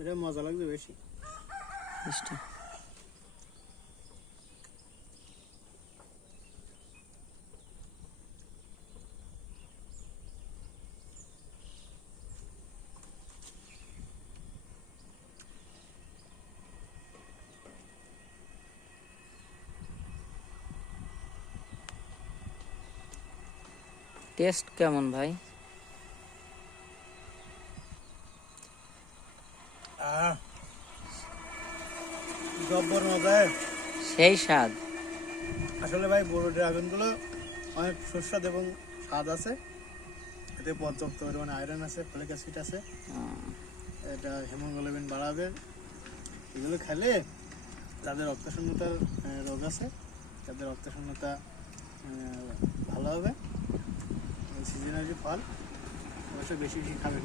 এটা মজা লাগবে বেশি। মিষ্টি। টেস্ট কেমন ভাই? জব্বর মজা, সেই স্বাদ। আসলে ভাই বড় ড্রাগনগুলো অনেক সুস্বাদু এবং স্বাদ আছে। এতে পর্যাপ্ত পরিমাণে আয়রন আছে, ফলিক অ্যাসিড আছে, এটা হিমোগ্লোবিন বাড়াবে। এগুলো খেলে যাদের রক্তশূন্যতার রোগ আছে তাদের রক্তশূন্যতা ভালো হবে। সিজনারি ফল অবশ্যই বেশি বেশি খাবেন।